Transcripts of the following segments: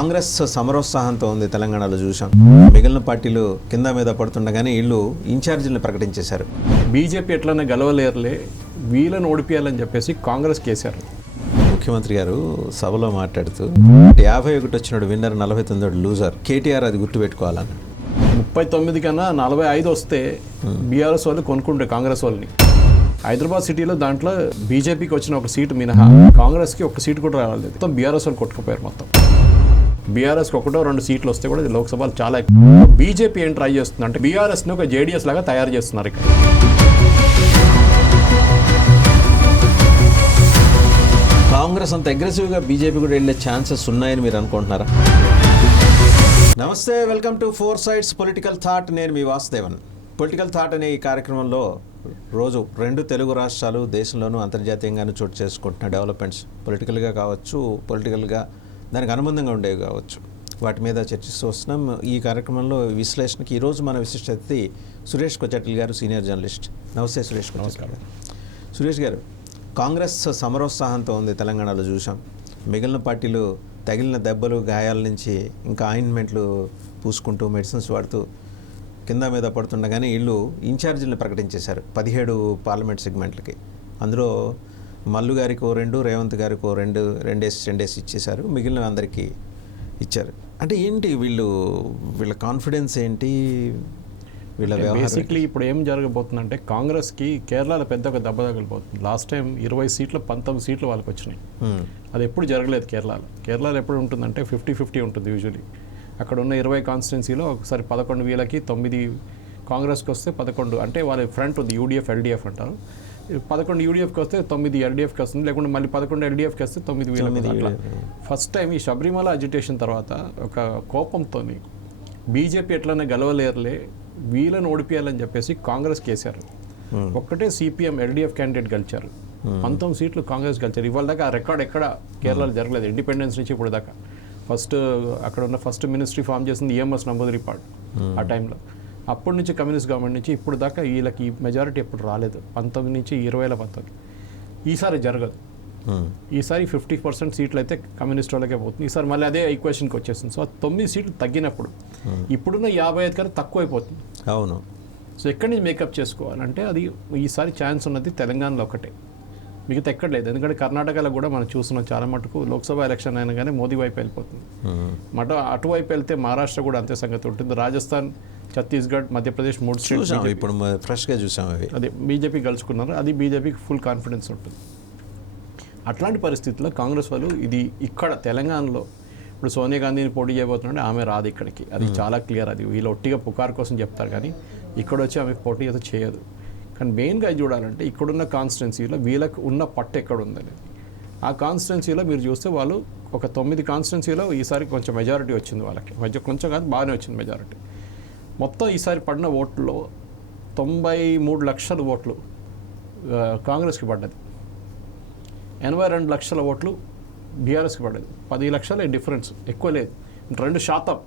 కాంగ్రెస్ సమరోత్సాహంతో ఉంది తెలంగాణలో చూసాం. మిగిలిన పార్టీలు కింద మీద పడుతుండగానే వీళ్ళు ఇన్ఛార్జీలను ప్రకటించేశారు. బీజేపీ ఎట్లనే గెలవలేరులే, వీళ్ళని ఓడిపియాలని చెప్పేసి కాంగ్రెస్ కేసారు. ముఖ్యమంత్రి గారు సభలో మాట్లాడుతూ 51 వచ్చినాడు విన్నర్, 49 లూజర్, కేటీఆర్ అది గుర్తుపెట్టుకోవాలని. 39 కన్నా 45 వస్తే బీఆర్ఎస్ వాళ్ళు కొనుక్కుంటే కాంగ్రెస్ వాళ్ళని. హైదరాబాద్ సిటీలో దాంట్లో బీజేపీకి వచ్చిన ఒక సీటు మినహా కాంగ్రెస్కి ఒక సీటు కూడా రాలేదు. మొత్తం బీఆర్ఎస్ వాళ్ళు కొట్టుకుపోయారు. మొత్తం బీఆర్ఎస్కి 1-2 సీట్లు వస్తే కూడా లోక్సభలు చాలా ఎక్కువ. బీజేపీ ఏం ట్రై చేస్తుంది అంటే బీఆర్ఎస్ని ఒక జేడీఎస్ లాగా తయారు చేస్తున్నారు ఇక్కడ. కాంగ్రెస్ అంత అగ్రెసివ్గా బీజేపీ కూడా వెళ్ళే ఛాన్సెస్ ఉన్నాయని మీరు అనుకుంటున్నారా? నమస్తే, welcome to 4 Sides political thought. నేను మీ వాసుదేవన్. పొలిటికల్ థాట్ అనే ఈ కార్యక్రమంలో రోజు 2 తెలుగు రాష్ట్రాలు, దేశంలోనూ అంతర్జాతీయంగానూ చోటు చేసుకుంటున్న డెవలప్మెంట్స్, పొలిటికల్గా కావచ్చు, పొలిటికల్గా దానికి అనుబంధంగా ఉండేవి కావచ్చు, వాటి మీద చర్చిస్తూ వస్తున్నాం. ఈ కార్యక్రమంలో విశ్లేషణకి ఈరోజు మన విశిష్ట అతిథి సురేష్ కొచ్చటిల్ గారు, సీనియర్ జర్నలిస్ట్. నమస్తే సురేష్. నమస్కారం. సురేష్ గారు, కాంగ్రెస్ సమరోత్సాహంతో ఉంది తెలంగాణలో చూసాం. మిగిలిన పార్టీలు తగిలిన దెబ్బలు, గాయాల నుంచి ఇంకా ఆయింట్మెంట్లు పూసుకుంటూ, మెడిసిన్స్ వాడుతూ కింద మీద పడుతుండగానే వీళ్ళు ఇన్ఛార్జీలను ప్రకటించేశారు 17 పార్లమెంట్ సెగ్మెంట్లకి. అందులో మల్లు గారికి 2, రేవంత్ గారికి 2 ఇచ్చేశారు, మిగిలిన అందరికీ ఇచ్చారు. అంటే ఏంటి వీళ్ళ కాన్ఫిడెన్స్ ఏంటి? వీళ్ళ బేసిక్లీ ఇప్పుడు ఏం జరగబోతుందంటే కాంగ్రెస్కి కేరళలో పెద్ద ఒక దెబ్బ తగిలిపోతుంది. లాస్ట్ టైం 20 సీట్లు 19 సీట్లు వాళ్ళకి వచ్చినాయి. అది ఎప్పుడు జరగలేదు కేరళలో ఎప్పుడు ఉంటుందంటే 50-50 ఉంటుంది యూజువలీ. అక్కడ ఉన్న 20 కాన్స్టిట్యున్సీలో ఒకసారి 11 వీళ్ళకి 9 కాంగ్రెస్కి వస్తే 11, అంటే వాళ్ళ ఫ్రంట్ ఉంది యూడిఎఫ్ ఎల్డిఎఫ్ అంటారు. 11 యూడిఎఫ్కి వస్తే 9 ఎల్డిఎఫ్కి వస్తుంది, లేకుంటే మళ్ళీ 11 ఎల్డిఎఫ్కి వస్తే 9 వీళ్ళకి. అట్లా ఫస్ట్ టైం ఈ శబరిమల అజిటేషన్ తర్వాత ఒక కోపంతో బీజేపీ ఎట్లనే గెలవలేరులే, వీళ్ళని ఓడిపియాలని చెప్పేసి కాంగ్రెస్ కేసారు. ఒక్కటే సిపిఎం ఎల్డిఎఫ్ క్యాండిడేట్ గెలిచారు. 19 సీట్లు కాంగ్రెస్ గెలిచారు. ఇవాళ దాకా ఆ రికార్డ్ ఎక్కడ కేరళలో జరగలేదు, ఇండిపెండెన్స్ నుంచి ఇప్పుడు దాకా. అక్కడ ఉన్న ఫస్ట్ మినిస్ట్రీ ఫామ్ చేసింది ఈఎంఎస్ నమోదరిపాడు ఆ టైంలో. అప్పటి నుంచి కమ్యూనిస్ట్ గవర్నమెంట్ నుంచి ఇప్పుడు దాకా వీళ్ళకి మెజారిటీ ఎప్పుడు రాలేదు. 19 నుంచి 2019. ఈసారి జరగదు. ఈసారి 50% సీట్లు అయితే కమ్యూనిస్ట్ వాళ్ళకే పోతుంది. ఈసారి మళ్ళీ అదే ఈక్వేషన్కి వచ్చేస్తుంది. సో 9 సీట్లు తగ్గినప్పుడు ఇప్పుడున్న 55 కన్నా తక్కువ అయిపోతుంది. అవును. సో ఎక్కడి నుంచి మేకప్ చేసుకోవాలంటే అది ఈసారి ఛాన్స్ ఉన్నది తెలంగాణలో ఒకటే, మిగతా ఎక్కడ లేదు. ఎందుకంటే కర్ణాటకలో కూడా మనం చూస్తున్నాం చాలా మటుకు లోక్సభ ఎలక్షన్ అయినా కానీ మోదీ వైపు వెళ్ళిపోతుంది. అటువైపు వెళ్తే మహారాష్ట్ర కూడా అంతే సంగతి ఉంటుంది. రాజస్థాన్, ఛత్తీస్గఢ్, మధ్యప్రదేశ్ 3 స్టేట్స్ ఇప్పుడు ఫ్రెష్గా చూసాం. అది బీజేపీ గెలుచుకున్నారు. అది బీజేపీకి ఫుల్ కాన్ఫిడెన్స్ ఉంటుంది. అట్లాంటి పరిస్థితుల్లో కాంగ్రెస్ వాళ్ళు ఇది ఇక్కడ తెలంగాణలో ఇప్పుడు సోనియా గాంధీని పోటీ చేయబోతున్నాడు, ఆమె రాదు ఇక్కడికి. అది చాలా క్లియర్. అది వీళ్ళు ఒట్టిగా పుకార్ కోసం చెప్తారు కానీ ఇక్కడ వచ్చి ఆమె పోటీ అయితే చేయదు. కానీ మెయిన్గా చూడాలంటే ఇక్కడున్న కాన్స్టిట్యున్సీలో వీళ్ళకి ఉన్న పట్టు ఎక్కడ ఉందనేది. ఆ కాన్స్టిట్యున్సీలో మీరు చూస్తే వాళ్ళు ఒక 9 కాన్స్టిట్యున్సీలో ఈసారి కొంచెం మెజారిటీ వచ్చింది వాళ్ళకి. కొంచెం కాదు, బాగానే వచ్చింది మెజారిటీ. మొత్తం ఈసారి పడిన ఓట్లలో 93 లక్షల ఓట్లు కాంగ్రెస్కి పడ్డది. 82 లక్షల ఓట్లు బీఆర్ఎస్కి పడ్డది. 10 లక్షల డిఫరెన్స్, ఎక్కువ లేదు. 2%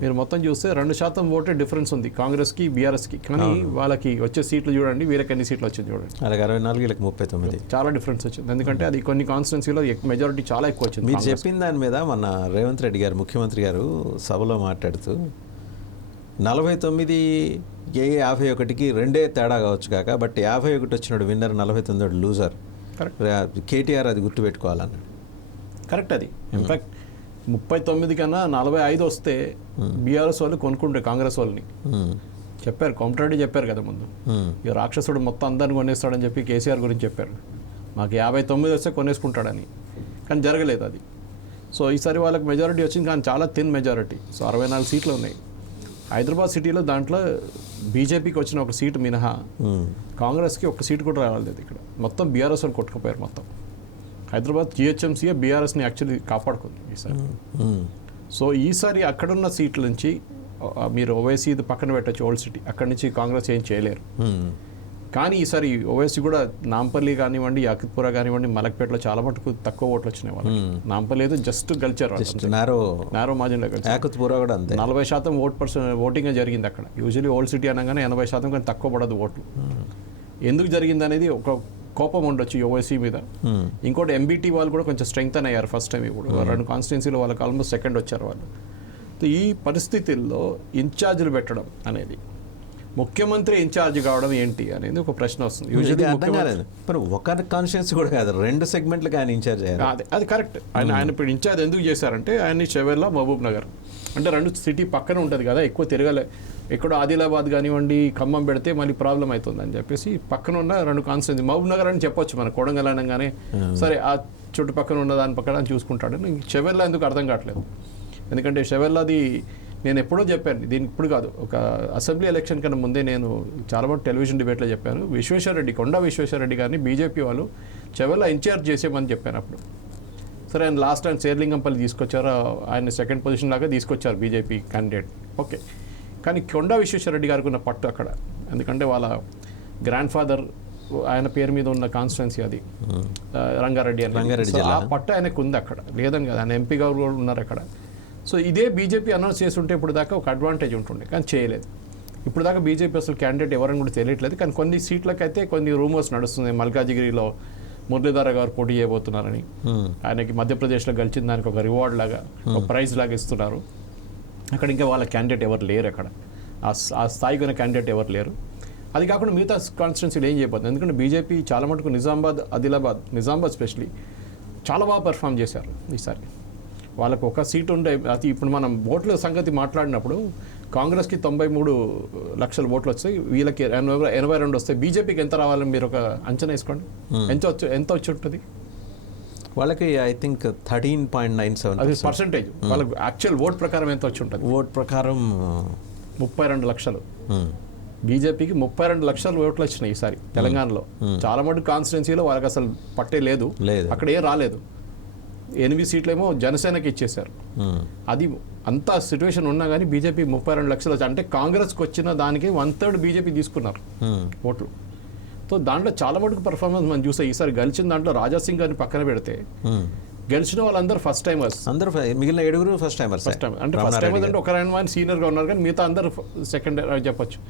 మీరు మొత్తం చూస్తే 2% ఓటే డిఫరెన్స్ ఉంది కాంగ్రెస్కి బీఆర్ఎస్కి. కానీ వాళ్ళకి వచ్చే సీట్లు చూడండి, వీళ్ళకి ఎన్ని సీట్లు వచ్చింది చూడండి. 39 చాలా డిఫరెన్స్ వచ్చింది. ఎందుకంటే అది కొన్ని కాన్స్టిట్యున్సీలో మెజారిటీ చాలా ఎక్కువ వచ్చింది. మీరు చెప్పిన దాని మీద మన రేవంత్ రెడ్డి గారు, ముఖ్యమంత్రి గారు సభలో మాట్లాడుతూ 49 51కి 2 తేడా కావచ్చు కాక, బట్ 51 వచ్చినాడు విన్నర్, 49 లూజర్, కేటీఆర్ అది గుర్తుపెట్టుకోవాలన్నాడు. కరెక్ట్. అది ఇన్ఫాక్ట్ 39 కన్నా 45 వస్తే బీఆర్ఎస్ వాళ్ళు కొనుక్కుంటే కాంగ్రెస్ వాళ్ళని చెప్పారు. కోమటిరెడ్డి చెప్పారు కదా ముందు, ఈ రాక్షసుడు మొత్తం అందరిని కొనేస్తాడని చెప్పి కేసీఆర్ గురించి చెప్పారు. మాకు 59 వస్తే కొనేసుకుంటాడని. కానీ జరగలేదు అది. సో ఈసారి వాళ్ళకి మెజారిటీ వచ్చింది, కానీ చాలా థిన్ మెజారిటీ. సో 64 సీట్లు ఉన్నాయి హైదరాబాద్ సిటీలో. దాంట్లో బీజేపీకి వచ్చిన ఒక సీటు మినహా కాంగ్రెస్కి ఒక సీటు కూడా రాలేదు ఇక్కడ. మొత్తం బీఆర్ఎస్ వాళ్ళు కొట్టుకుపోయారు. మొత్తం హైదరాబాద్ జిహెచ్ఎంసీఏ బీఆర్ఎస్ని యాక్చువల్లీ కాపాడుకుంది ఈసారి. సో ఈసారి అక్కడున్న సీట్ల నుంచి మీరు ఓవైసీ పక్కన పెట్టచ్చు, ఓల్డ్ సిటీ, అక్కడి నుంచి కాంగ్రెస్ ఏం చేయలేరు. కానీ ఈసారి ఓవైసీ కూడా నాంపల్లి కానివ్వండి, యాకుత్పురా కానివ్వండి, మలక్పేటలో చాలా మటుకు తక్కువ ఓట్లు వచ్చినాయి వాళ్ళు. నాంపల్లి అయితే జస్ట్ గెలిచారు, నారో మార్జిన్లో గెలిచారు. 40% ఓటింగ్ జరిగింది అక్కడ. యూజువల్లీ ఓల్డ్ సిటీ అనగానే 80% కానీ తక్కువ పడదు ఓట్లు. ఎందుకు జరిగింది అనేది ఒక కోపం ఉండొచ్చు ఓవైసీ మీద. ఇంకోటి ఎంబీటీ వాళ్ళు కూడా కొంచెం స్ట్రెంగ్త్ అని అయ్యారు ఫస్ట్ టైం. ఇప్పుడు 2 కాన్స్టిట్యున్సీలో వాళ్ళకి ఆల్మోస్ట్ సెకండ్ వచ్చారు వాళ్ళు. ఈ పరిస్థితుల్లో ఇన్ఛార్జీలు పెట్టడం అనేది, ముఖ్యమంత్రి ఇన్ఛార్జ్ కావడం ఏంటి అనేది ఒక ప్రశ్న వస్తుంది. అర్థం కాలేదు. మరి ఒక కాన్స్టిట్యున్సీ కూడా కాదు, 2 సెగ్మెంట్లకు ఆయన ఇన్ఛార్జ్ అయ్యారు. అది కరెక్ట్. ఆయన ఇప్పుడు ఇన్ఛార్జ్ ఎందుకు చేశారంటే ఆయన్ని చెవెల్లా, మహబూబ్ నగర్ అంటే 2 సిటీ పక్కన ఉంటుంది కదా, ఎక్కువ తిరగలే. ఎక్కడో ఆదిలాబాద్ కానివ్వండి, ఖమ్మం పెడితే మళ్ళీ ప్రాబ్లం అవుతుంది అని చెప్పేసి పక్కన ఉన్న 2 కాన్స్టిట్యున్సీ, మహబూబ్ నగర్ అని చెప్పొచ్చు మన కొడంగల్ అనగానే, సరే ఆ చుట్టుపక్కల ఉన్న దాని పక్కన చూసుకుంటాడు. చెవెల్లా ఎందుకు అర్థం కావట్లేదు. ఎందుకంటే చెవెల్లాది నేను ఎప్పుడో చెప్పాను, దీనికి ఇప్పుడు కాదు, ఒక అసెంబ్లీ ఎలక్షన్ కన్నా ముందే నేను చాలా మంది టెలివిజన్ డిబేట్లో చెప్పాను. విశ్వేశ్వరరెడ్డి, కొండా విశ్వేశ్వరరెడ్డి గారిని బీజేపీ వాళ్ళు చెవెల్లా ఇన్ఛార్జ్ చేసేమని చెప్పాను అప్పుడు. సరే, ఆయన లాస్ట్ టైం శేర్లింగంపల్లి తీసుకొచ్చారు, ఆయన సెకండ్ పొజిషన్ లాగా తీసుకొచ్చారు బీజేపీ క్యాండిడేట్, ఓకే. కానీ కొండా విశ్వేశ్వరరెడ్డి గారికి ఉన్న పట్టు అక్కడ, ఎందుకంటే వాళ్ళ గ్రాండ్ ఫాదర్ ఆయన పేరు మీద ఉన్న కాన్స్టిట్యున్సీ అది రంగారెడ్డి అని, ఆ పట్టు ఆయనకు ఉంది అక్కడ, లేదని కదా, ఆయన ఎంపీ గారు కూడా ఉన్నారు అక్కడ. సో ఇదే బీజేపీ అనౌన్స్ చేస్తుంటే ఇప్పుడు దాకా ఒక అడ్వాంటేజ్ ఉంటుండే, కానీ చేయలేదు. ఇప్పుడు దాకా బీజేపీ అసలు క్యాండిడేట్ ఎవరని కూడా తెలియట్లేదు. కానీ కొన్ని సీట్లకైతే కొన్ని రూమర్స్ నడుస్తుంది. మల్కాజిగిరిలో మురళీధర గారు పోటీ చేయబోతున్నారని, ఆయనకి మధ్యప్రదేశ్లో గెలిచిన దానికి ఒక రివార్డ్ లాగా, ఒక ప్రైజ్ లాగా ఇస్తున్నారు. అక్కడ ఇంకా వాళ్ళ క్యాండిడేట్ ఎవరు లేరు, అక్కడ ఆ స్థాయికి ఉన్న క్యాండిడేట్ ఎవరు లేరు. అది కాకుండా మిగతా కాన్స్టిట్యున్సీలు ఏం చేయబోతుంది, ఎందుకంటే బీజేపీ చాలా మటుకు నిజామాబాద్, ఆదిలాబాద్, నిజామాబాద్ స్పెషలీ చాలా బాగా పెర్ఫామ్ చేశారు ఈసారి. వాళ్ళకు ఒక సీటు ఉండే, అది ఇప్పుడు మనం ఓట్ల సంగతి మాట్లాడినప్పుడు కాంగ్రెస్కి 93 లక్షల ఓట్లు వస్తాయి, వీళ్ళకి 82 వస్తాయి. బీజేపీకి ఎంత రావాలని మీరు ఒక అంచనా వేసుకోండి, ఎంత వచ్చి ఉంటుంది వాళ్ళకి? ఐ థింక్ 13.97 అది పర్సెంటేజ్. వాళ్ళకి యాక్చువల్ ఓట్ ప్రకారం ఎంత వచ్చి ఉంటుంది? ఓట్ ప్రకారం 32 లక్షలు. బీజేపీకి 32 లక్షల ఓట్లు వచ్చినాయి ఈసారి తెలంగాణలో. చాలా మటుకు కాన్స్టిట్యున్సీలో వాళ్ళకి అసలు పట్టే లేదు, అక్కడ ఏం రాలేదు. 8 సీట్లేమో జనసేనకి ఇచ్చేశారు. అది అంత సిచ్యువేషన్ ఉన్నా కానీ బీజేపీ 32 లక్షలు, అంటే కాంగ్రెస్కి వచ్చిన దానికి 1/3 బీజేపీ తీసుకున్నారు ఓట్లు. సో దాంట్లో చాలా మటుకు పర్ఫార్మెన్స్ మనం చూసాం ఈసారి. గెలిచిన దాంట్లో రాజాసింగ్ గారిని పక్కన పెడితే గెలిచిన వాళ్ళందరూ ఫస్ట్ టైమర్స్, అందరూ మిగిలిన 7 ఫస్ట్ టైమర్స్. అంటే ఫస్ట్ టైమర్స్ అంటే ఒక ఆయన సీనియర్గా ఉన్నారు, కానీ మిగతా అందరూ సెకండ్ చెప్పొచ్చు.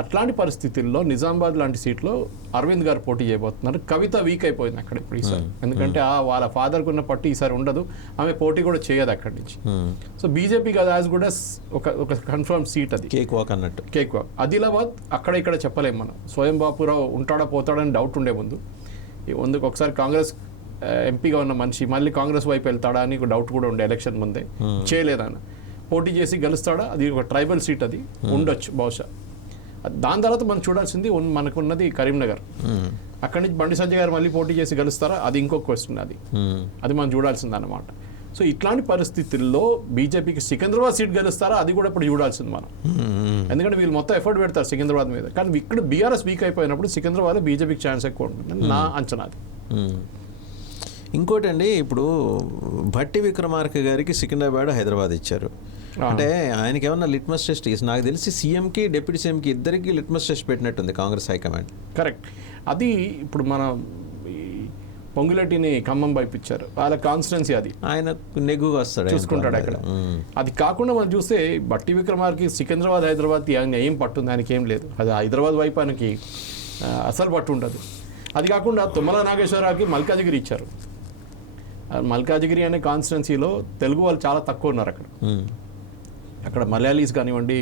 అట్లాంటి పరిస్థితుల్లో నిజామాబాద్ లాంటి సీట్లో అరవింద్ గారు పోటీ చేయబోతున్నారు. కవిత వీక్ అయిపోయింది అక్కడ ఇప్పుడు ఈసారి, ఎందుకంటే వాళ్ళ ఫాదర్కి ఉన్న పట్టు ఈసారి ఉండదు, ఆమె పోటీ కూడా చేయదు అక్కడి నుంచి. సో బీజేపీ కదా యాజ్ కూడా ఒక కన్ఫర్మ్ సీట్, అది కేక్ వాక్ అన్నట్టు. Cake walk. ఆదిలాబాద్ అక్కడ ఇక్కడ చెప్పలేము మనం, స్వయం బాపురావు ఉంటాడా పోతాడని డౌట్ ఉండే ముందు ఒకసారి కాంగ్రెస్ ఎంపీగా ఉన్న మనిషి మళ్ళీ కాంగ్రెస్ వైపు వెళ్తాడా అని డౌట్ కూడా ఉండే ఎలక్షన్ ముందే. చేయలేదన్న, పోటీ చేసి గెలుస్తాడా, అది ఒక ట్రైబల్ సీట్, అది ఉండొచ్చు బహుశా. దాని తర్వాత మనం చూడాల్సింది మనకున్నది కరీంనగర్. అక్కడి నుంచి బండి సంజయ్ గారు మళ్ళీ పోటీ చేసి గెలుస్తారా, అది ఇంకొక క్వశ్చన్, అది మనం చూడాల్సింది అన్నమాట. సో ఇట్లాంటి పరిస్థితుల్లో బీజేపీకి సికింద్రాబాద్ సీట్ గెలుస్తారా, అది కూడా ఇప్పుడు చూడాల్సింది మనం. ఎందుకంటే వీళ్ళు మొత్తం ఎఫర్ట్ పెడతారు సికింద్రాబాద్ మీద, కానీ ఇక్కడ బీఆర్ఎస్ వీక్ అయిపోయినప్పుడు సికింద్రాబాద్లో బీజేపీకి ఛాన్స్ ఎక్కువ ఉంటుంది నా అంచనా. ఇంకోటి అండి, ఇప్పుడు భట్టి విక్రమార్క గారికి సికింద్రాబాద్, హైదరాబాద్ ఇచ్చారు. అంటే ఆయనకి ఏమన్నా లిట్మస్ టెస్ట్, నాకు తెలిసి సీఎంకి డిప్యూటీ సీఎంకి ఇద్దరికి లిట్మస్ టెస్ట్ పెట్టినట్టుంది కాంగ్రెస్ హైకమాండ్. కరెక్ట్. అది ఇప్పుడు మన పొంగులేటిని ఖమ్మం పంపించారు, వాళ్ళ కాన్స్టిట్యున్సీ, అది ఆయన నెగ్గుగా వస్తాడు, చూసుకుంటాడు అక్కడ. అది కాకుండా మనం చూస్తే భట్టి విక్రమార్కి సికింద్రాబాద్, హైదరాబాద్ ఏం పట్టుంది, ఆయనకి ఏం లేదు. అది హైదరాబాద్ వైపు ఆయనకి అసలు పట్టు ఉండదు. అది కాకుండా తుమ్మల నాగేశ్వరరావుకి మల్కాజిగిరి ఇచ్చారు. మల్కాజిగిరి అనే కాన్స్టిట్యున్సీలో తెలుగు వాళ్ళు చాలా తక్కువ ఉన్నారు అక్కడ మలయాళీస్ కానివ్వండి,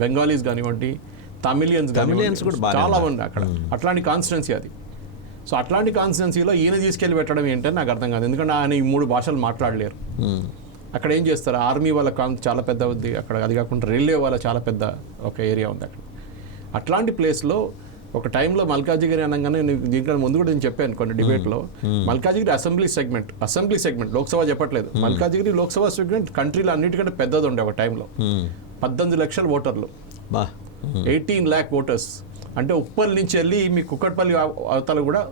బెంగాలీస్ కానివ్వండి, తమిళియన్స్ కూడా చాలా ఉంది అక్కడ. అట్లాంటి కాన్స్టిట్యున్సీ అది. సో అట్లాంటి కాన్స్టిట్యున్సీలో ఈయన తీసుకెళ్ళి పెట్టడం ఏంటని నాకు అర్థం కాదు, ఎందుకంటే ఆయన ఈ 3 భాషలు మాట్లాడలేరు. అక్కడ ఏం చేస్తారు, ఆర్మీ వాళ్ళ చాలా పెద్ద ఉంది అక్కడ, అది కాకుండా రైల్వే వాళ్ళ చాలా పెద్ద ఒక ఏరియా ఉంది అక్కడ. అట్లాంటి ప్లేస్లో ఒక టైంలో మల్కాజిగిరి అనగానే దీంట్లో ముందు కూడా నేను చెప్పాను కొన్ని డిబేట్లో, మల్కాజిగిరి అసెంబ్లీ సెగ్మెంట్ లోక్సభ చెప్పట్లేదు, మల్కాజిగిరి లోక్సభ సెగ్మెంట్ కంట్రీలో అన్నిటికంటే పెద్దది ఉండే ఒక టైంలో. 18 లక్షల ఓటర్లు, 18 lakh ఓటర్స్. అంటే ఉప్పల్ నుంచి వెళ్ళి మీ కుక్కట్పల్లి అవతల కూడా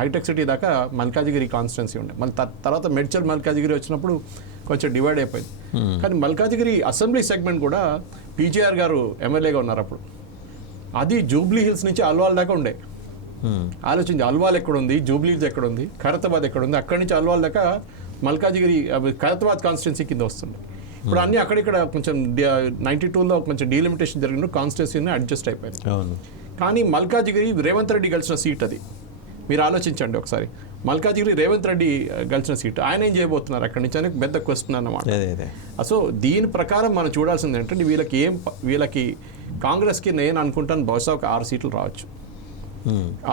హైటెక్ సిటీ దాకా మల్కాజిగిరి కాన్స్టిట్యున్సీ ఉండే. మళ్ళీ తర్వాత మెడ్చల్ మల్కాజిగిరి వచ్చినప్పుడు కొంచెం డివైడ్ అయిపోయింది. కానీ మల్కాజిగిరి అసెంబ్లీ సెగ్మెంట్ కూడా పీజీఆర్ గారు ఎమ్మెల్యేగా ఉన్నారు అప్పుడు. అది జూబ్లీ హిల్స్ నుంచి అల్వాల్ దాకా ఉండే. ఆలోచించి అల్వాల్ ఎక్కడుంది, జూబ్లీ హిల్స్ ఎక్కడుంది, ఖైరతాబాద్ ఎక్కడుంది, అక్కడి నుంచి అల్వాల్ దాకా మల్కాజిగిరి ఖైరతాబాద్ కాన్స్టిట్యున్సీ కింద వస్తుంది. ఇప్పుడు అన్నీ అక్కడిక్కడ కొంచెం 92లో కొంచెం డీలిమిటేషన్ జరిగిన కాన్స్టిట్యున్సీని అడ్జస్ట్ అయిపోయింది. కానీ మల్కాజిగిరి రేవంత్ రెడ్డి గెలిచిన సీట్, అది మీరు ఆలోచించండి ఒకసారి. మల్కాజిగిరి రేవంత్ రెడ్డి గెలిచిన సీటు ఆయన ఏం చేయబోతున్నారు అక్కడి నుంచి అని పెద్ద క్వశ్చన్ అన్నమాట. సో దీని ప్రకారం మనం చూడాల్సింది ఏంటంటే వీళ్ళకి కాంగ్రెస్కి నేను అనుకుంటాను బహుశా ఒక 6 సీట్లు రావచ్చు,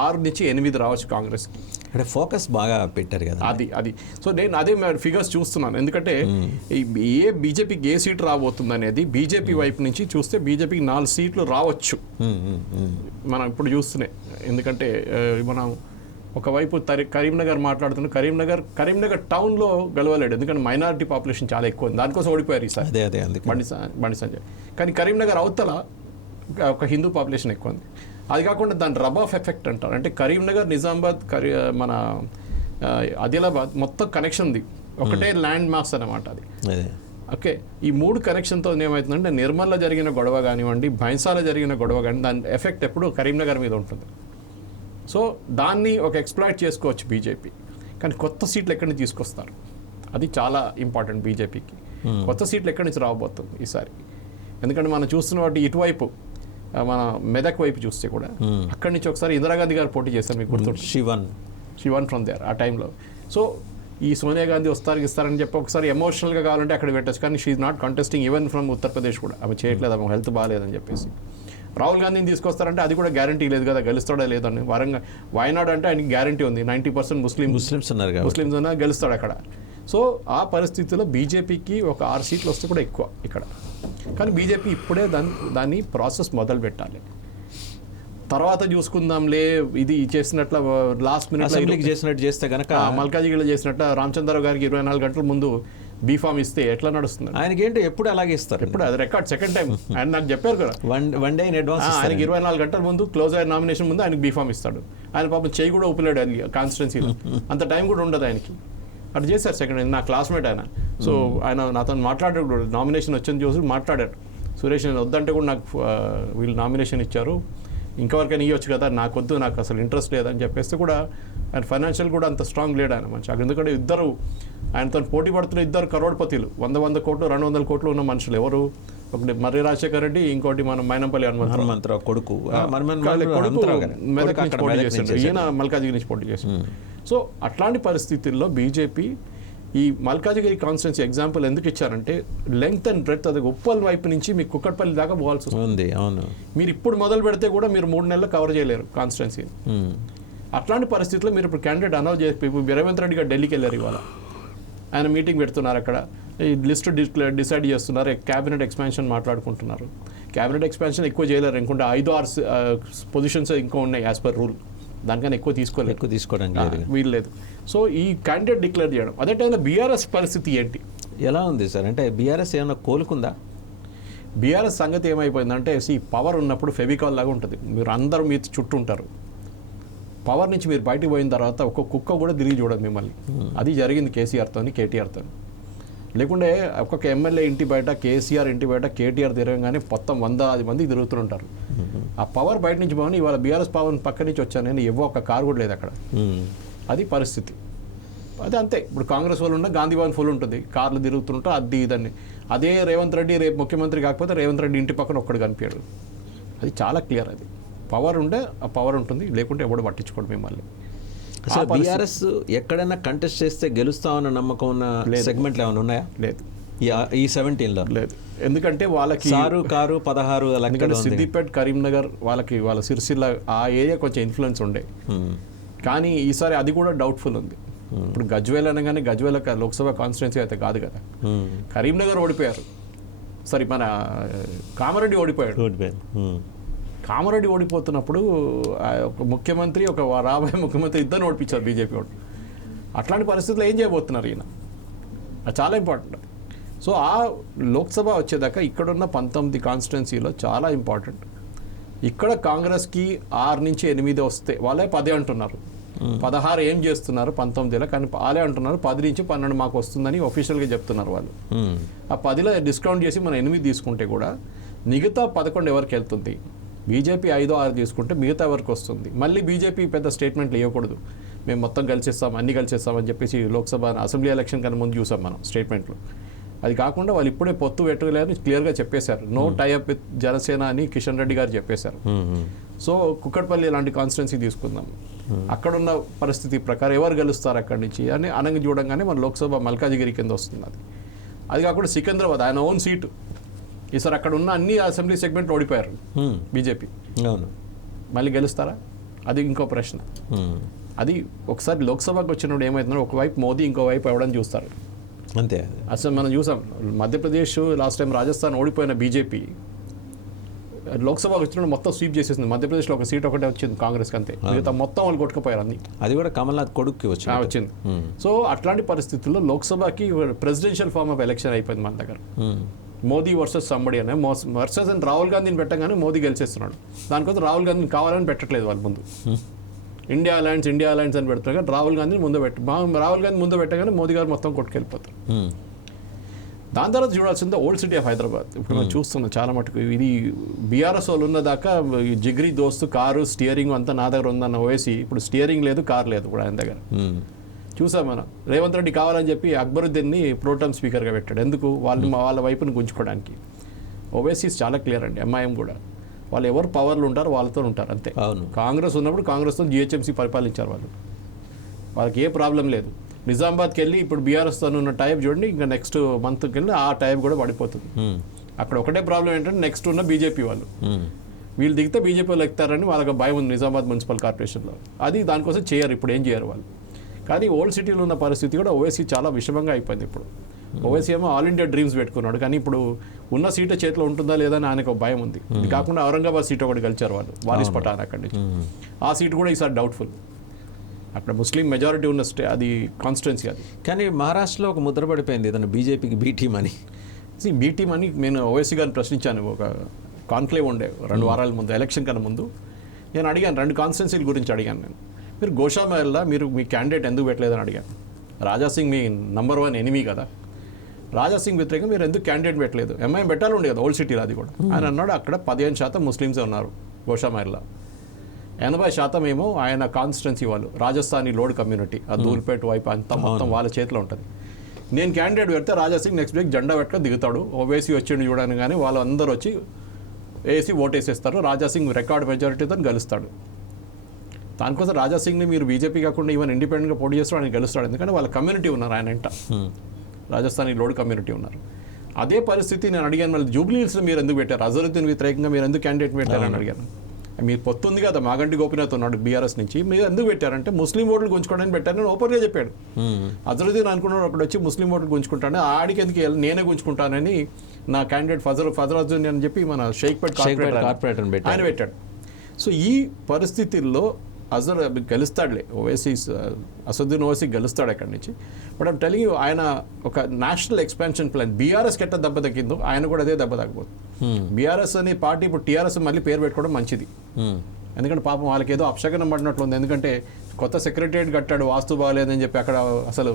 6 నుంచి 8 రావచ్చు కాంగ్రెస్కి. అంటే ఫోకస్ బాగా పెట్టారు కదా అది సో నేను అదే ఫిగర్స్ చూస్తున్నాను. ఎందుకంటే బీజేపీకి ఏ సీటు రాబోతుంది అనేది బీజేపీ వైపు నుంచి చూస్తే బీజేపీకి 4 సీట్లు రావచ్చు మనం ఇప్పుడు చూస్తున్నాయి. ఎందుకంటే మనం ఒకవైపు కరీంనగర్ మాట్లాడుతున్నాం, కరీంనగర్ టౌన్లో గెలవలేడు ఎందుకంటే మైనారిటీ పాపులేషన్ చాలా ఎక్కువ ఉంది, దానికోసం ఓడిపోయారు ఈసారి బండి సంజయ్. కానీ కరీంనగర్ అవతల ఒక హిందూ పాపులేషన్ ఎక్కువ ఉంది. అది కాకుండా దాని రబ్ ఆఫ్ ఎఫెక్ట్ అంటారు, అంటే కరీంనగర్, నిజామాబాద్, మన ఆదిలాబాద్ మొత్తం కనెక్షన్ ఉంది, ఒకటే ల్యాండ్ మాస్ అన్నమాట అది. ఓకే, ఈ 3 కనెక్షన్తో ఏమవుతుందంటే నిర్మల్లో జరిగిన గొడవ కానివ్వండి, భైంసాలో జరిగిన గొడవ కానీ దాని ఎఫెక్ట్ ఎప్పుడు కరీంనగర్ మీద ఉంటుంది. సో దాన్ని ఒక ఎక్స్ప్లాయిట్ చేసుకోవచ్చు బీజేపీ. కానీ కొత్త సీట్లు ఎక్కడి నుంచి తీసుకొస్తారు అది చాలా ఇంపార్టెంట్ బీజేపీకి. కొత్త సీట్లు ఎక్కడి నుంచి రాబోతుంది ఈసారి, ఎందుకంటే మనం చూస్తున్న వాటి ఇటువైపు మన మెదక్ వైపు చూస్తే కూడా అక్కడి నుంచి ఒకసారి ఇందిరాగాంధీ గారు పోటీ చేశారు, మీకు గుర్తు శివన్ ఫ్రమ్ దేర్ ఆ టైంలో. సో ఈ సోనియా గాంధీ ఇస్తారని చెప్పి ఒకసారి ఎమోషనల్గా కావాలంటే అక్కడ పెట్టచ్చు, కానీ she's not contesting even from Uttar Pradesh కూడా. ఆమె చేయట్లేదు, ఆమె హెల్త్ బాగాలేదని చెప్పేసి. రాహుల్ గాంధీని తీసుకొస్తారంటే అది కూడా గ్యారంటీ లేదు కదా, గెలుస్తాడా లేదని. వాయనాడు అంటే ఆయనకి గ్యారంటీ ఉంది, 90% ముస్లిమ్స్ ఉన్నా గెలుస్తాడు అక్కడ. సో ఆ పరిస్థితిలో బీజేపీకి ఒక 6 సీట్లు వస్తే కూడా ఎక్కువ ఇక్కడ. కానీ బీజేపీ ఇప్పుడే దాన్ని ప్రాసెస్ మొదలు పెట్టాలి, తర్వాత చూసుకుందాంలే. ఇది చేసినట్ల లాస్ట్ మినిట్ చేసినట్టు చేస్తే కనుక మల్కాజిగిరిలో చేసినట్టు రామచంద్రరావు గారికి 24 గంటల ముందు బీఫామ్ ఇస్తే ఎట్లా నడుస్తుంది? ఆయనకి ఏంటో ఎప్పుడు అలాగే ఇస్తారు, ఎప్పుడు అది రికార్డ్ సెకండ్ టైం. ఆయన నాకు చెప్పారు కదా, వన్ డే ఇన్ అడ్వాన్స్. ఆయనకి 24 గంటల ముందు క్లోజ్ అయిన నామినేషన్ ముందు ఆయనకి బీఫామ్ ఇస్తాడు. ఆయన పాపం చేయి కూడా ఊపిలేడు అది కాన్స్టిట్యున్సీలో, అంత టైం కూడా ఉండదు ఆయనకి. అటు చేశారు సెకండ్, నా క్లాస్మేట్ ఆయన. సో ఆయన నాతో మాట్లాడాడు, నామినేషన్ వచ్చింది చూసి మాట్లాడాడు. సురేష్ నేను వద్దంటే కూడా నాకు వీళ్ళు నామినేషన్ ఇచ్చారు, ఇంకవరకైనా ఇవ్వచ్చు కదా, నాకు వద్దు, నాకు అసలు ఇంట్రెస్ట్ లేదని చెప్పేస్తే కూడా ఆయన ఫైనాన్షియల్ కూడా అంత స్ట్రాంగ్ లేడు ఆయన మంచిగా. ఎందుకంటే ఇద్దరు ఆయనతో పోటీ పడుతున్న 2 కరోడ్పతిలు, 100 కోట్లు 200 కోట్లు ఉన్న మనుషులు. ఎవరు? ఒకటి మర్రి రాజశేఖర రెడ్డి, ఇంకోటి మన మైనంపల్లి హనుమంతరావు కొడుకు మెదక్ నుంచి పోటీ చేసిండు, ఈయన మల్కాజిగిరి నుంచి పోటీ చేసిండు. సో అట్లాంటి పరిస్థితుల్లో బీజేపీ ఈ మల్కాజిగిరి కాన్స్టిట్యున్సీ ఎగ్జాంపుల్ ఎందుకు ఇచ్చారంటే లెంగ్త్ అండ్ బ్రెడ్త్, అది ఉప్పల్ వైపు నుంచి మీకు కుక్కట్పల్లి దాకా పోవాల్సి వస్తుంది. మీరు ఇప్పుడు మొదలు పెడితే కూడా మీరు 3 నెలలు కవర్ చేయలేరు కాన్స్టిట్యున్సీ. అట్లాంటి పరిస్థితుల్లో మీరు ఇప్పుడు క్యాండిడేట్ అనౌన్స్ చేసి రేవంత్ రెడ్డి గారు ఢిల్లీకి వెళ్ళారు, ఇవాళ ఆయన మీటింగ్ పెడుతున్నారు, అక్కడ ఈ లిస్ట్ డిసైడ్ చేస్తున్నారు, క్యాబినెట్ ఎక్స్పాన్షన్ మాట్లాడుకుంటున్నారు. క్యాబినెట్ ఎక్స్పాన్షన్ ఎక్కువ చేయలేరు, ఇంకుంటే 5-6 పొజిషన్స్ ఇంకా ఉన్నాయి యాజ్ పర్ రూల్, దానికన్నా ఎక్కువ తీసుకోవడానికి వీల్లేదు. సో ఈ క్యాండిడేట్ డిక్లేర్ చేయడం. అదే టైంలో బీఆర్ఎస్ పరిస్థితి ఏంటి, ఎలా ఉంది సార్? అంటే బీఆర్ఎస్ ఏమైనా కోలుకుందా? బీఆర్ఎస్ సంగతి ఏమైపోయిందంటే పవర్ ఉన్నప్పుడు ఫెవికాల్ లాగా ఉంటుంది, మీరు అందరూ మీ చుట్టూ ఉంటారు. పవర్ నుంచి మీరు బయటకు పోయిన తర్వాత ఒక కుక్క కూడా తిరిగి చూడదు మిమ్మల్ని. అది జరిగింది కేసీఆర్తో, కేటీఆర్తో. లేకుంటే ఒక్కొక్క ఎమ్మెల్యే ఇంటి బయట, కేసీఆర్ ఇంటి బయట, కేటీఆర్ తిరగగానే మొత్తం 100 మంది తిరుగుతుంటారు. ఆ పవర్ బయట నుంచి పోని ఇవాళ బీఆర్ఎస్ పవర్ పక్క నుంచి వచ్చాను నేను, ఒక కారు కూడా లేదు అక్కడ. అది పరిస్థితి. అది అంతే. ఇప్పుడు కాంగ్రెస్ వాళ్ళు ఉన్న గాంధీ భవన్ ఫుల్ ఉంటుంది, కార్లు తిరుగుతుంటారు, అది ఇదని. అదే రేవంత్ రెడ్డి రేపు ముఖ్యమంత్రి కాకపోతే రేవంత్ రెడ్డి ఇంటి పక్కన ఒక్కడు కనిపించాడు. అది చాలా క్లియర్. అది పవర్ ఉంటే ఆ పవర్ ఉంటుంది, లేకుంటే ఎవడు పట్టించుకోడు మిమ్మల్ని. బీఆర్ఎస్ ఎక్కడైనా కంటెస్ట్ చేస్తే గెలుస్తామన్న నమ్మకం ఉన్న సెగ్మెంట్లు ఏమైనా ఉన్నాయా? లేదు, ఈ 17లో లేదు. ఎందుకంటే వాళ్ళకి కారు 16 ఎందుకంటే సిద్దిపేట, కరీంనగర్ వాళ్ళ సిరిసిల్ల ఆ ఏరియా కొంచెం ఇన్ఫ్లుయెన్స్ ఉండే. కానీ ఈసారి అది కూడా డౌట్ఫుల్ ఉంది. ఇప్పుడు గజ్వేల్ అనగానే గజ్వేల్ లోక్సభ కాన్స్టిట్యున్సీ అయితే కాదు కదా. కరీంనగర్ ఓడిపోయారు, సారీ మన కామారెడ్డి ఓడిపోయాడు. కామారెడ్డి ఓడిపోతున్నప్పుడు ఒక ముఖ్యమంత్రి, ఒక రాబోయే ముఖ్యమంత్రి ఇద్దరు ఓడిపించారు బీజేపీ వాడు. అట్లాంటి పరిస్థితుల్లో ఏం చేయబోతున్నారు ఈయన, అది చాలా ఇంపార్టెంట్. సో ఆ లోక్సభ వచ్చేదాకా ఇక్కడున్న 19 కాన్స్టిట్యున్సీలో చాలా ఇంపార్టెంట్. ఇక్కడ కాంగ్రెస్కి 6 నుంచి 8 వస్తే, వాళ్ళే 10 అంటున్నారు, 16 ఏం చేస్తున్నారు 19లో, కానీ వాళ్ళే అంటున్నారు 10 నుంచి 12 మాకు వస్తుందని ఒఫీషియల్గా చెప్తున్నారు వాళ్ళు. ఆ 10లో డిస్కౌంట్ చేసి మనం 8 తీసుకుంటే కూడా మిగతా 11 ఎవరికి వెళ్తుంది? బీజేపీ 5-6 తీసుకుంటే మిగతా ఎవరికి వస్తుంది? మళ్ళీ బీజేపీ పెద్ద స్టేట్మెంట్లు ఇవ్వకూడదు, మేము మొత్తం కలిసిస్తాం, అన్ని కలిసిస్తామని చెప్పేసి లోక్సభ అసెంబ్లీ ఎలక్షన్ కన్నా ముందు చూసాం మనం స్టేట్మెంట్లు. అది కాకుండా వాళ్ళు ఇప్పుడే పొత్తు పెట్టలేదని క్లియర్గా చెప్పేశారు. నో టైఅప్ విత్ జనసేన అని కిషన్ రెడ్డి గారు చెప్పేశారు. సో కుక్కట్పల్లి లాంటి కాన్స్టిట్యున్సీ తీసుకుందాం, అక్కడున్న పరిస్థితి ప్రకారం ఎవరు గెలుస్తారు అక్కడి నుంచి అని అనంగా చూడంగానే మన లోక్సభ మల్కాజిగిరి కింద వస్తుంది. అది కాకుండా సికింద్రాబాద్ ఆయన ఓన్ సీటు, ఈసారి అక్కడ ఉన్న అన్ని అసెంబ్లీ సెగ్మెంట్లు ఓడిపోయారు బీజేపీ. అవును, మళ్ళీ గెలుస్తారా? అది ఇంకో ప్రశ్న. అది ఒకసారి లోక్సభకు వచ్చినప్పుడు ఏమవుతుందో ఒకవైపు మోదీ ఇంకోవైపు ఎవడని చూస్తారు అంతే. అసలు మనం చూసాం మధ్యప్రదేశ్ లాస్ట్ టైం రాజస్థాన్ ఓడిపోయిన బీజేపీ లోక్సభకు వచ్చినప్పుడు మొత్తం స్వీప్ చేసేసింది. మధ్యప్రదేశ్లో ఒక సీట్ ఒకటే వచ్చింది కాంగ్రెస్కి, అంతే. మిగతా మొత్తం వాళ్ళు కొట్టుకుపోయారు అన్ని. అది కూడా కమల్నాథ్ కొడుక్కి వచ్చింది. సో అట్లాంటి పరిస్థితుల్లో లోక్సభకి ప్రెసిడెన్షియల్ ఫార్మ్ ఆఫ్ ఎలక్షన్ అయిపోయింది మన దగ్గర. మోదీ వర్సెస్ సంబడి అనే వర్సెస్ అని రాహుల్ గాంధీని పెట్టగానే మోదీ గెలిచేస్తున్నాడు. దానికోసం రాహుల్ గాంధీని కావాలని పెట్టట్లేదు వాళ్ళ ముందు. ఇండియా అలయన్స్ అని పెడుతున్నారు కానీ రాహుల్ గాంధీని రాహుల్ గాంధీ ముందు పెట్టగానే మోదీ గారు మొత్తం కొట్టుకెళ్ళిపోతారు. దాని తర్వాత చూడాల్సిందే ఓల్డ్ సిటీ ఆఫ్ హైదరాబాద్. ఇప్పుడు మనం చూస్తున్నాం చాలా మటుకు ఇది బీఆర్ఎస్ వాళ్ళు ఉన్నదాకా జిగ్రీ దోస్తు కారు స్టియరింగ్ అంతా నా దగ్గర ఉందన్న ఓవేసి ఇప్పుడు స్టియరింగ్ లేదు, కారు లేదు కూడా ఆయన దగ్గర. చూసాం మనం రేవంత్ రెడ్డి కావాలని చెప్పి అక్బరుద్దీన్ని ప్రోటమ్ స్పీకర్గా పెట్టాడు. ఎందుకు? వాళ్ళ వైపుని గుంజుకోవడానికి. ఓవైసీస్ చాలా క్లియర్ అండి. ఎంఐఎం కూడా వాళ్ళు ఎవరు పవర్లు ఉంటారో వాళ్ళతో ఉంటారు అంతే. కాంగ్రెస్ ఉన్నప్పుడు కాంగ్రెస్తో జిహెచ్ఎంసీ పరిపాలించారు వాళ్ళు, వాళ్ళకి ఏ ప్రాబ్లం లేదు. నిజామాబాద్కి వెళ్ళి ఇప్పుడు బీఆర్ఎస్తో ఉన్న టైప్ చూడండి, ఇంకా నెక్స్ట్ మంత్కి వెళ్ళి ఆ టైప్ కూడా పడిపోతుంది. అక్కడ ఒకటే ప్రాబ్లం ఏంటంటే నెక్స్ట్ ఉన్న బీజేపీ వాళ్ళు, వీళ్ళు దిగితే బీజేపీ వాళ్ళు ఎక్కుతారని వాళ్ళకి భయం ఉంది నిజామాబాద్ మున్సిపల్ కార్పొరేషన్లో. అది దానికోసం చేయరు, ఇప్పుడు ఏం చేయరు వాళ్ళు. కానీ ఓల్డ్ సిటీలో ఉన్న పరిస్థితి కూడా ఓవైసీ చాలా విషమంగా అయిపోయింది. ఇప్పుడు ఓవైసీ ఏమో ఆల్ ఇండియా డ్రీమ్స్ పెట్టుకున్నాడు, కానీ ఇప్పుడు ఉన్న సీటు చేతిలో ఉంటుందా లేదా అని ఆయనకు భయం ఉంది. ఇది కాకుండా ఔరంగాబాద్ సీట్ ఒకటి గెలిచారు వాళ్ళు, వారిస్ పఠాన్ అక్కడి నుంచి. ఆ సీటు కూడా ఈసారి డౌట్ఫుల్. అక్కడ ముస్లిం మెజారిటీ ఉన్న అది కాన్స్టిట్యున్సీ అది. కానీ మహారాష్ట్రలో ఒక ముద్ర పడిపోయింది ఏదన్నా బీజేపీకి బీ టీమ్ అని. బీ టీమ్ అని నేను ఓవైసీ గారిని ప్రశ్నించాను. ఒక కాన్క్లేవ్ ఉండే 2 వారాల ముందు, ఎలక్షన్ కన్నా ముందు. నేను అడిగాను 2 కాన్స్టిట్యున్సీల గురించి అడిగాను. నేను మీరు గోషామహల్లా మీరు మీ క్యాండిడేట్ ఎందుకు పెట్టలేదని అడిగాను. రాజాసింగ్ మీ నంబర్ 1 ఎనిమీ కదా, రాజాసింగ్ వ్యతిరేకంగా మీరు ఎందుకు క్యాండిడేట్ పెట్టలేదు? ఎంఐఎం పెట్టాలి ఉండే కదా ఓల్డ్ సిటీలో, అది కూడా. ఆయన అన్నాడు అక్కడ 15% ముస్లిమ్సే ఉన్నారు గోషామహల్లా, 80% ఏమో ఆయన కాన్స్టిట్యున్సీ వాళ్ళు రాజస్థానీ లోడ్ కమ్యూనిటీ, ఆ ధూల్పేట వైపు అంతా మొత్తం వాళ్ళ చేతిలో ఉంటుంది. నేను క్యాండిడేట్ పెడితే రాజాసింగ్ నెక్స్ట్ వీక్ జెండా పెట్టుకొని దిగుతాడు, ఓవైసీ వచ్చిండు చూడని, కానీ వాళ్ళందరూ వచ్చి వేసి ఓటేసేస్తారు, రాజాసింగ్ రికార్డ్ మెజారిటీతో గెలుస్తాడు. దానికోసం రాజాసింగ్ని మీరు బీజేపీ కాకుండా ఈవెన్ ఇండిపెండెంట్గా పోటీ చేస్తాడు, ఆయన గెలుస్తాడు. ఎందుకంటే వాళ్ళ కమ్యూనిటీ ఉన్నారు ఆయన వెంట, రాజస్థానీ లోడ్ కమ్యూనిటీ ఉన్నారు. అదే పరిస్థితి నేను అడిగాను, మళ్ళీ జూబ్లీ హిల్స్లో మీరు ఎందుకు పెట్టారు? అజరుద్దీన్ వ్యతిరేకంగా మీరు ఎందుకు క్యాండిడేట్ పెట్టారని అడిగాను. మీరు పొత్తుంది కదా మాగంటి గోపినాథ్ ఉన్నాడు బీఆర్ఎస్ నుంచి, మీరు ఎందుకు పెట్టారంటే ముస్లిం ఓట్లు గుంజుకోవడానికి పెట్టారు. నేను ఓపెన్గా చెప్పాడు. అజరుద్దీన్ అనుకున్నాడు అక్కడ వచ్చి ముస్లిం ఓట్లు గుంజుకుంటాను, ఆడికి ఎందుకు నేనే గుంజుకుంటానని నా క్యాండిడేట్ ఫజరుద్దీన్ అని చెప్పి మన షేక్పేట్ కార్పొరేటర్ ఆయన పెట్టాడు. సో ఈ పరిస్థితుల్లో అజర్ గెలుస్తాడులే, ఓవైసీ అసదుద్దీన్ ఓవైసీ గెలుస్తాడు అక్కడి నుంచి. బట్ ఐమ్ టెలింగ్ యూ, ఆయన ఒక నేషనల్ ఎక్స్పాన్షన్ ప్లాన్, బీఆర్ఎస్ ఎట్లా దెబ్బ తగ్గిందో ఆయన కూడా అదే దెబ్బ తగ్గబోతుంది. బీఆర్ఎస్ అనే పార్టీ ఇప్పుడు టీఆర్ఎస్ మళ్ళీ పేరు పెట్టుకోవడం మంచిది. ఎందుకంటే పాపం వాళ్ళకి ఏదో అపశకనం పడినట్లు ఉంది. ఎందుకంటే కొత్త సెక్రటరియట్ కట్టాడు, వాస్తు బాగాలేదని చెప్పి అక్కడ అసలు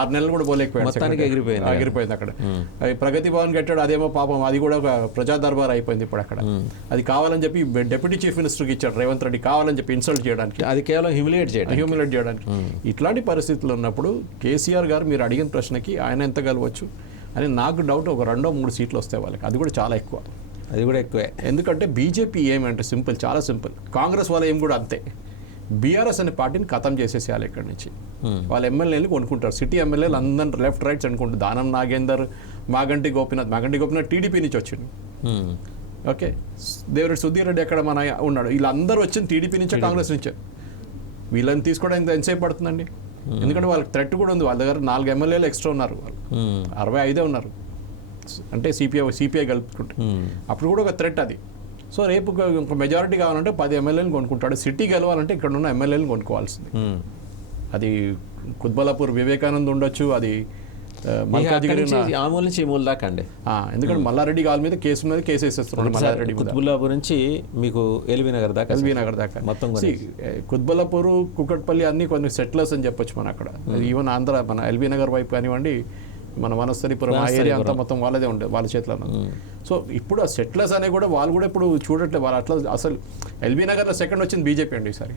6 నెలలు కూడా పోలేకపోయాడు, ఎగిరిపోయింది అక్కడ. ప్రగతి భవన్ కట్టాడు, అదేమో పాపం అది కూడా ఒక ప్రజా దర్బార్ అయిపోయింది ఇప్పుడు అక్కడ. అది కావాలని చెప్పి డిప్యూటీ చీఫ్ మినిస్టర్కి ఇచ్చాడు రేవంత్ రెడ్డి, కావాలని చెప్పి ఇన్సల్ట్ చేయడానికి, అది కేవలం హ్యూమిలేట్ చేయడానికి. ఇట్లాంటి పరిస్థితులు ఉన్నప్పుడు కేసీఆర్ గారు మీరు అడిగిన ప్రశ్నకి ఆయన ఎంత గెలవచ్చు అని నాకు డౌట్. ఒక 2-3 సీట్లు వస్తాయి వాళ్ళకి, అది కూడా చాలా ఎక్కువ, అది కూడా ఎక్కువే. ఎందుకంటే బీజేపీ ఏమంటే సింపుల్, చాలా సింపుల్. కాంగ్రెస్ వాళ్ళ ఏం కూడా అంతే. బీఆర్ఎస్ అనే పార్టీని ఖతం చేసేసేయాలి ఇక్కడి నుంచి. వాళ్ళ ఎమ్మెల్యేలు కొనుక్కుంటారు, సిటీ ఎమ్మెల్యేలు అందరూ లెఫ్ట్ రైట్స్ అనుకుంటారు. దానం నాగేందర్, మాగంటి గోపినాథ్ టీడీపీ నుంచి వచ్చింది. ఓకే, దేవిరెడ్డి సుధీర్ రెడ్డి ఎక్కడ మన ఉన్నాడు, వీళ్ళందరూ వచ్చింది టీడీపీ నుంచే, కాంగ్రెస్ నుంచే. వీళ్ళని తీసుకోవడానికి ఎంతసేపు పడుతుందండి? ఎందుకంటే వాళ్ళకి థ్రెట్ కూడా ఉంది. వాళ్ళ దగ్గర 4 ఎమ్మెల్యేలు ఎక్స్ట్రా ఉన్నారు, వాళ్ళు 65 ఉన్నారు, అంటే సిపిఐ కలుపుకుంటే. అప్పుడు కూడా ఒక థ్రెట్ అది. సో రేపు ఒక మెజారిటీ కావాలంటే 10 ఎమ్మెల్యేలు కొనుక్కుంటాడు. సిటీ గెలవాలంటే ఇక్కడ ఉన్న ఎమ్మెల్యేలను కొనుక్కోవాల్సింది. అది కుత్బలాపూర్ వివేకానంద్ ఉండొచ్చు, అది ఎందుకంటే మల్లారెడ్డి కాల్ మీద కేసు ఉన్నది, కేసు వేసేస్తున్నాడు మల్లారెడ్డి. కుత్బుల్లాపూర్ నుంచి మీకు ఎల్బీ నగర్ దాకా మొత్తం కుత్బుల్లాపూర్, కుకట్పల్లి అన్ని కొన్ని సెటిలర్స్ అని చెప్పొచ్చు మన అక్కడ. ఈవెన్ ఆంధ్ర మన ఎల్బీ నగర్ వైపు కానివ్వండి, మన వనస్థలిపురం ఆ ఏరియా అంతా మొత్తం వాళ్ళదే ఉండేది, వాళ్ళ చేతిలో. సో ఇప్పుడు ఆ సెటిలర్స్ అనే కూడా వాళ్ళు కూడా ఇప్పుడు చూడట్లేదు. వాళ్ళు అట్లా అసలు ఎల్బీ నగర్లో సెకండ్ వచ్చింది బీజేపీ అండి ఈసారి.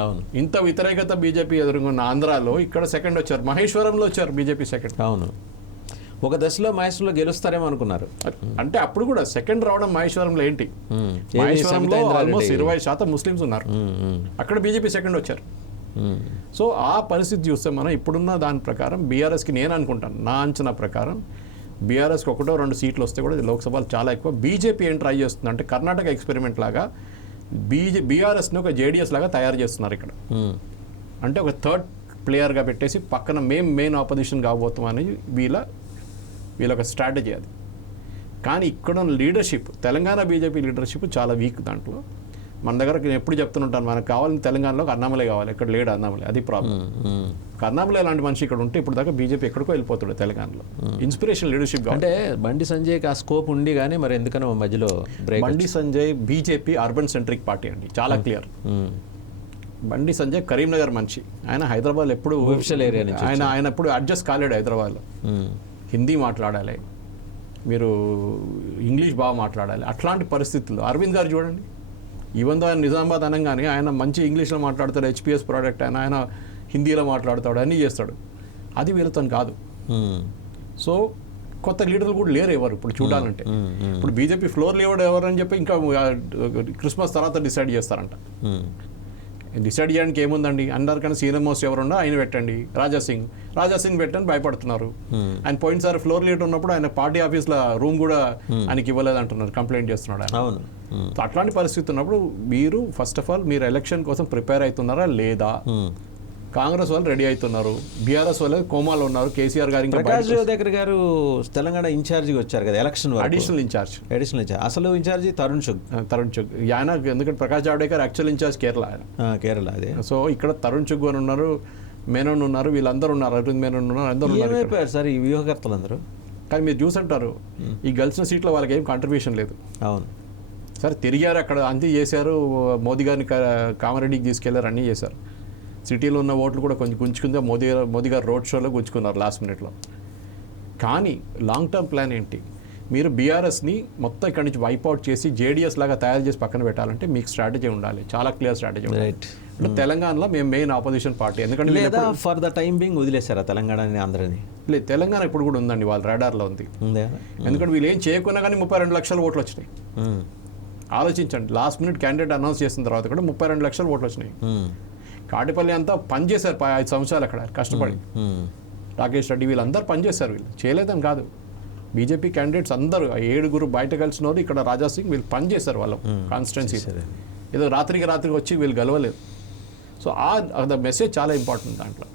అవును, ఇంత వ్యతిరేకత బీజేపీ ఎదుర్కొన్న ఆంధ్రాలో ఇక్కడ సెకండ్ వచ్చారు, మహేశ్వరంలో వచ్చారు బీజేపీ సెకండ్. అవును, ఒక దశలో మహేశ్వరంలో గెలుస్తారేమో అనుకున్నారు. అంటే అప్పుడు కూడా సెకండ్ రావడం మహేశ్వరంలో ఏంటి, మహేశ్వరంలో ఆల్మోస్ట్ 20% ముస్లిమ్స్ ఉన్నారు, అక్కడ బీజేపీ సెకండ్ వచ్చారు. సో ఆ పరిస్థితి చూస్తే మనం ఇప్పుడున్న దాని ప్రకారం బీఆర్ఎస్కి నేను అనుకుంటాను, నా అంచనా ప్రకారం బీఆర్ఎస్కి 1-2 సీట్లు వస్తే కూడా లోక్సభలో చాలా ఎక్కువ. బీజేపీ ఏం ట్రై చేస్తుంది అంటే కర్ణాటక ఎక్స్పెరిమెంట్ లాగా బీఆర్ఎస్ని ఒక జేడీఎస్ లాగా తయారు చేస్తున్నారు ఇక్కడ. అంటే ఒక థర్డ్ ప్లేయర్గా పెట్టేసి పక్కన మెయిన్ ఆపోజిషన్ కాబోతాం అనేది వీళ్ళ ఒక స్ట్రాటజీ అది. కానీ ఇక్కడ లీడర్షిప్, తెలంగాణ బీజేపీ లీడర్షిప్ చాలా వీక్. దాంట్లో మన దగ్గర నేను ఎప్పుడు చెప్తుంటాను, మనకు కావాలని తెలంగాణలో అన్నామలై కావాలి, ఇక్కడ లేడు అన్నామలై, అది ప్రాబ్లం. అన్నామలై లాంటి మనిషి ఇక్కడ ఉంటే ఇప్పుడు దాకా బీజేపీ ఎక్కడికో వెళ్ళిపోతాడు తెలంగాణలో. ఇన్స్పిరేషన్ లీడర్షిప్ అంటే బండి సంజయ్కి ఆ స్కోప్ ఉండి కానీ మరి ఎందుకనో మధ్యలో break. Bandi Sanjay BJP urban centric party అండి, చాలా క్లియర్. బండి సంజయ్ కరీంనగర్ మనిషి, ఆయన హైదరాబాద్ ఎప్పుడు ఆఫిషియల్ ఏరియా నుంచి ఆయన ఎప్పుడు అడ్జస్ట్ కాలేడు హైదరాబాద్లో. హిందీ మాట్లాడాలి, మీరు ఇంగ్లీష్ బాగా మాట్లాడాలి, అట్లాంటి పరిస్థితుల్లో అరవింద్ గారు చూడండి, ఈవెన్ దో ఆయన నిజామాబాద్ అనగానే ఆయన మంచి ఇంగ్లీష్లో మాట్లాడతాడు, హెచ్పిఎస్ ప్రోడక్ట్ ఆయన హిందీలో మాట్లాడతాడు, అన్నీ చేస్తాడు. అది వీళ్ళతో కాదు. సో కొత్త లీడర్లు కూడా లేరు ఎవరు ఇప్పుడు చూడాలంటే. ఇప్పుడు బీజేపీ ఫ్లోర్ లీడర్ ఎవరు అని చెప్పి ఇంకా క్రిస్మస్ తర్వాత డిసైడ్ చేస్తారంట. డిసైడ్ చేయడానికి ఏముందండి, అందరికన్నా సీనియర్ మోస్ట్ ఎవరున్నా ఆయన పెట్టండి, రాజాసింగ్ పెట్టని భయపడుతున్నారు. ఆయన పోయినసారి ఫ్లోర్ లీడర్ ఉన్నప్పుడు ఆయన పార్టీ ఆఫీస్లో రూమ్ కూడా ఆయనకి ఇవ్వలేదు అంటున్నారు, కంప్లైంట్ చేస్తున్నాడు ఆయన. అవును. అట్లాంటి పరిస్థితి ఉన్నప్పుడు మీరు ఫస్ట్ ఆఫ్ ఆల్ మీరు ఎలక్షన్ కోసం ప్రిపేర్ అవుతున్నారా లేదా? కాంగ్రెస్ వాళ్ళు రెడీ అవుతున్నారు, బీఆర్ఎస్ వాళ్ళు కోమాలో ఉన్నారు. కేసీఆర్ గారు ప్రకాష్ జవదేకర్ గారు తెలంగాణ ఇన్ఛార్జిగా వచ్చారు కదా ఎలక్షన్, అడిషనల్ ఇన్ఛార్జ్. అసలు ఇన్ఛార్జి తరుణ్ చుగ్. ఆయన ఎందుకంటే ప్రకాష్ జావడేకర్ యాక్చువల్ ఇన్ఛార్జ్ కేరళ అదే. సో ఇక్కడ తరుణ్ చుగ్ అని ఉన్నారు, మేనన్ ఉన్నారు, వీళ్ళందరూ ఉన్నారు, అరవింద్ మేనన్ ఉన్నారు, అందరూ ఉన్నారు సార్ ఈ వ్యూహకర్తలు అందరూ. కానీ మీరు చూసుంటారు ఈ గెలిచిన సీట్లో వాళ్ళకి ఏం కాంట్రిబ్యూషన్ లేదు. అవును సరే తిరిగారు, అక్కడ అంతే చేశారు, మోదీ గారిని కామారెడ్డికి తీసుకెళ్లారు, అన్నీ చేశారు. సిటీలో ఉన్న ఓట్లు కూడా కొంచెం గుంజుకుంది, మోదీ గారు రోడ్ షోలో గుంజుకున్నారు లాస్ట్ మినిట్లో. కానీ లాంగ్ టర్మ్ ప్లాన్ ఏంటి? మీరు బీఆర్ఎస్ని మొత్తం ఇక్కడ నుంచి వైప్అవుట్ చేసి జేడీఎస్ లాగా తయారు చేసి పక్కన పెట్టాలంటే మీకు స్ట్రాటజీ ఉండాలి, చాలా క్లియర్ స్ట్రాటజీ ఉండాలి. అంటే తెలంగాణలో మేము మెయిన్ ఆపోజిషన్ పార్టీ, ఎందుకంటే ఫర్ ద టైం బింగ్ వదిలేశారా తెలంగాణని ఆంధ్రని? లేదు, తెలంగాణ ఇప్పుడు కూడా ఉందండి, వాళ్ళ రాడార్లో ఉంది. ఎందుకంటే వీళ్ళు ఏం చేయకున్నా కానీ 32 లక్షల ఓట్లు వచ్చినాయి. ఆలోచించండి, లాస్ట్ మినిట్ క్యాండిడేట్ అనౌన్స్ చేసిన తర్వాత కూడా 32 లక్షల ఓట్లు వచ్చినాయి. కాటిపల్లి అంతా పనిచేశారు 5 సంవత్సరాలు అక్కడ కష్టపడి, రాకేష్ రెడ్డి వీళ్ళందరూ పనిచేశారు, వీళ్ళు చేయలేదని కాదు. బీజేపీ క్యాండిడేట్స్ అందరూ 7 బయట కలిసిన వాళ్ళు, ఇక్కడ రాజాసింగ్ వీళ్ళు పనిచేశారు వాళ్ళ కాన్స్టిట్యున్సీ. ఏదో రాత్రికి వచ్చి వీళ్ళు గెలవలేదు. సో ఆ మెసేజ్ చాలా ఇంపార్టెంట్ దాంట్లో.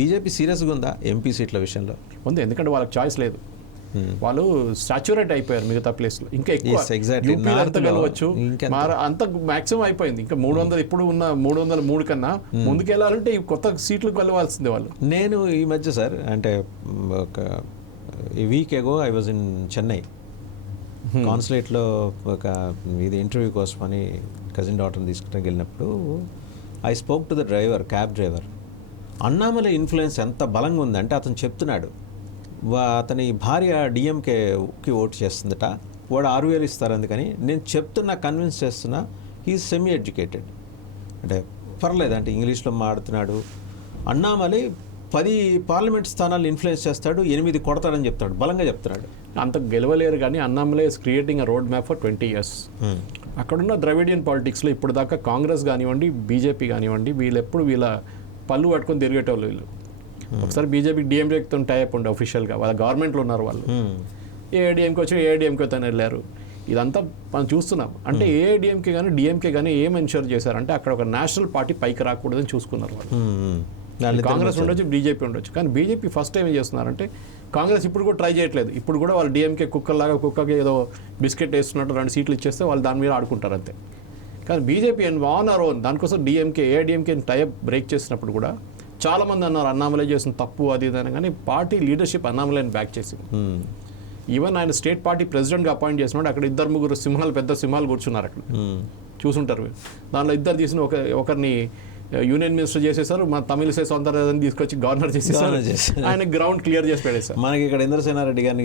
బీజేపీ సీరియస్గా ఉందా ఎంపీ సీట్ల విషయంలో? ఉంది, ఎందుకంటే వాళ్ళకి చాయిస్ లేదు, వాళ్ళు సాచ్యురేట్ అయిపోయారు మిగతా ప్లేస్లో. ఇంకా ఎక్కువ ఎంత గెలవచ్చు, అంత మాక్సిమం అయిపోయింది. ఇంకా 300 ఇప్పుడు ఉన్న 303 కన్నా ముందుకెళ్ళాలంటే కొత్త సీట్లకు వెళ్ళవలసిందే వాళ్ళు. నేను ఈ మధ్య సార్ అంటే ఒక week ago I was in Chennai కాన్సులేట్లో ఒక ఇది ఇంటర్వ్యూ కోసమని కజిన్ డాటర్ని తీసుకుని వెళ్ళినప్పుడు I spoke to the driver, cab driver. Annamalai influence ఎంత బలంగా ఉందంటే అతను చెప్తున్నాడు అతని భార్య డిఎంకేకి ఓటు చేస్తుందట, వాడు 6,000 ఇస్తారు అందుకని. నేను చెప్తున్నా, కన్విన్స్ చేస్తున్నా, హీఈస్ సెమీ ఎడ్యుకేటెడ్, అంటే పర్లేదు అంటే ఇంగ్లీష్లో మాట్లాడుతున్నాడు. అన్నామలై 10 పార్లమెంట్ స్థానాలు ఇన్ఫ్లుయెన్స్ చేస్తాడు, 8 కొడతాడని చెప్తాడు, బలంగా చెప్తున్నాడు. అంత గెలవలేరు కానీ Annamalai is creating a road map for 20 years. అక్కడున్న ద్రవిడియన్ పాలిటిక్స్లో ఇప్పుడు దాకా కాంగ్రెస్ కానివ్వండి, బీజేపీ కానివ్వండి, వీళ్ళెప్పుడు వీళ్ళ పళ్ళు పట్టుకొని తిరిగేటోళ్ళు వీళ్ళు. ఒకసారి బీజేపీ డిఎంకేతో టైప్ ఉండే అఫీషియల్గా, వాళ్ళ గవర్నమెంట్లో ఉన్నారు వాళ్ళు. ఏఐడిఎంకి వచ్చి ఏఐడిఎంకే తను వెళ్ళారు. ఇదంతా మనం చూస్తున్నాం. అంటే ఏఐడిఎంకే కానీ డిఎంకే కానీ ఏం ఎన్షూర్ చేశారంటే అక్కడ ఒక నేషనల్ పార్టీ పైకి రాకూడదని చూసుకున్నారు వాళ్ళు. కాంగ్రెస్ ఉండొచ్చు, బీజేపీ ఉండొచ్చు, కానీ బీజేపీ ఫస్ట్ టైం ఏం చేస్తున్నారంటే కాంగ్రెస్ ఇప్పుడు కూడా ట్రై చేయట్లేదు. ఇప్పుడు కూడా వాళ్ళు డిఎంకే కుక్కకి ఏదో బిస్కెట్ వేస్తున్నట్టు 2 సీట్లు ఇచ్చేస్తే వాళ్ళు దాని మీద ఆడుకుంటారు అంతే. కానీ BJP and on our own దానికోసం ఏఐడిఎంకే టైప్ బ్రేక్ చేసినప్పుడు కూడా చాలామంది అన్నారు అన్నామలై చేసిన తప్పు అది ఇది, కానీ పార్టీ లీడర్షిప్ అన్నామలైని బ్యాక్ చేసింది. ఈవెన్ ఆయన స్టేట్ పార్టీ ప్రెసిడెంట్గా అపాయింట్ చేసినాడు. అక్కడ 2-3 సింహాలు, పెద్ద సింహాలు కూర్చున్నారు అక్కడ, చూసుంటారు. దానిలో 2 తీసిన ఒకరిని యూనియన్ మినిస్టర్ చేసేసారు, మన తమిళిసై సౌందర్యని తీసుకొచ్చి గవర్నర్ చేసేసారు. ఆయన గ్రౌండ్ క్లియర్ చేసి పెడేశారు. మనకి ఇక్కడ ఇంద్రసేనారెడ్డి గారిని.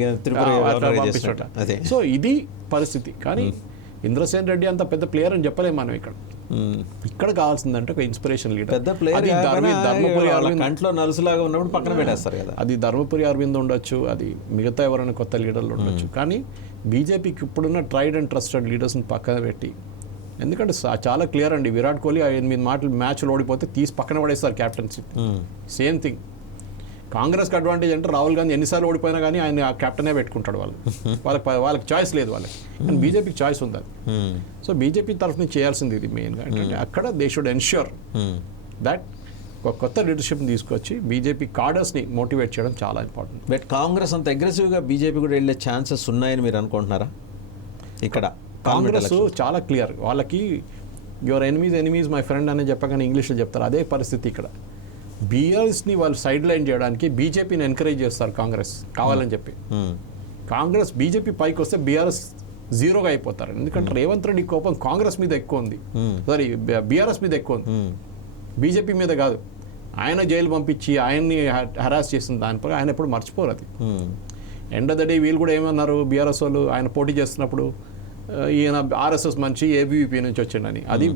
సో ఇది పరిస్థితి. కానీ ఇంద్రసేన్ రెడ్డి అంత పెద్ద ప్లేయర్ అని చెప్పలేము మనం ఇక్కడ. ఇక్కడ కావాల్సిందంటే ఒక ఇన్స్పిరేషన్ లీడర్. పెద్ద ప్లేయర్ ధర్మపురి అరవింద్ కంట్లో నలుసులాగా ఉన్నప్పుడు పక్కన పెట్టేస్తారు కదా. అది ధర్మపురి అరవింద్ ఉండొచ్చు, అది మిగతా ఎవరైనా కొత్త లీడర్లు ఉండొచ్చు. కానీ బీజేపీకి ఇప్పుడున్న ట్రైడ్ అండ్ ట్రస్టెడ్ లీడర్స్ని పక్కన పెట్టి, ఎందుకంటే చాలా క్లియర్ అండి, విరాట్ కోహ్లీ 8 మ్యాచ్లు ఓడిపోతే తీసి పక్కన పడేస్తారు క్యాప్టెన్సీ. సేమ్ థింగ్ కాంగ్రెస్కి అడ్వాంటేజ్ అంటే రాహుల్ గాంధీ ఎన్నిసార్లు ఓడిపోయినా కానీ ఆయన ఆ క్యాప్టెనే పెట్టుకుంటాడు. వాళ్ళకి చాయిస్ లేదు వాళ్ళకి, కానీ బీజేపీకి చాయిస్ ఉంది. సో బీజేపీ తరఫు నుంచి చేయాల్సింది ఇది మెయిన్గా ఏంటంటే అక్కడ దే షుడ్ ఎన్ష్యూర్ దట్ ఒక కొత్త లీడర్షిప్ని తీసుకొచ్చి బీజేపీ కార్డర్స్ని మోటివేట్ చేయడం చాలా ఇంపార్టెంట్. బట్ కాంగ్రెస్ అంత అగ్రెసివ్గా బీజేపీ కూడా వెళ్ళే ఛాన్సెస్ ఉన్నాయని మీరు అనుకుంటున్నారా? ఇక్కడ కాంగ్రెస్ చాలా క్లియర్, వాళ్ళకి యువర్ ఎనిమీస్ మై ఫ్రెండ్ అని చెప్పగానే ఇంగ్లీష్లో చెప్తారు. అదే పరిస్థితి ఇక్కడ. బీఆర్ఎస్ని వాళ్ళు సైడ్ లైన్ చేయడానికి బీజేపీని ఎంకరేజ్ చేస్తారు కాంగ్రెస్ కావాలని చెప్పి. కాంగ్రెస్ బీజేపీ పైకి వస్తే బీఆర్ఎస్ జీరోగా అయిపోతారు. ఎందుకంటే రేవంత్ రెడ్డి కోపం కాంగ్రెస్ మీద ఎక్కువ ఉంది, సారీ బీఆర్ఎస్ మీద ఎక్కువ ఉంది, బీజేపీ మీద కాదు. ఆయన జైలు పంపించి ఆయన్ని హరాస్ చేసిన దానిపై ఆయన ఎప్పుడు మర్చిపోరు. అది ఎండ్ ఆఫ్ ద డే వీళ్ళు కూడా ఏమన్నారు బీఆర్ఎస్ వాళ్ళు ఆయన పోటీ చేస్తున్నప్పుడు, ఈయన ఆర్ఎస్ఎస్ మంచి ఏబీవీపీ నుంచి వచ్చిండని. అది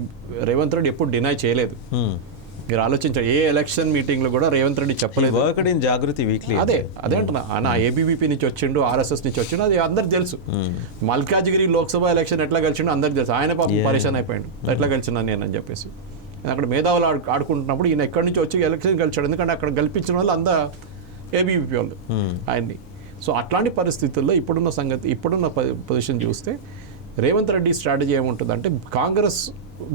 రేవంత్ రెడ్డి ఎప్పుడు డినై చేయలేదు. మీరు ఆలోచించారు, ఏ ఎలక్షన్ మీటింగ్లో కూడా రేవంత్ రెడ్డి చెప్పలేదు జాగృతి వీక్లీ. అదే అంటున్నా, ఆయన ఏబీవీపీ నుంచి వచ్చిండు, ఆర్ఎస్ఎస్ నుంచి వచ్చిండు, అది అందరికి తెలుసు. మల్కాజ్గిరి లోక్సభ ఎలక్షన్ ఎట్లా గెలిచిండో అందరికి తెలుసు. ఆయన పాపం పరేషాన్ అయిపోయాడు, ఎట్లా గెలిచినా నేనని చెప్పేసి. అక్కడ మేధావులు ఆడుకుంటున్నప్పుడు ఈయన ఎక్కడి నుంచి వచ్చి ఎలక్షన్ గెలిచాడు, ఎందుకంటే అక్కడ గెలిపించిన వాళ్ళు అంతా ఏబీవీపీ వాళ్ళు ఆయన్ని. సో అట్లాంటి పరిస్థితుల్లో ఇప్పుడున్న పొజిషన్ చూస్తే రేవంత్ రెడ్డి స్ట్రాటజీ ఏముంటుందంటే కాంగ్రెస్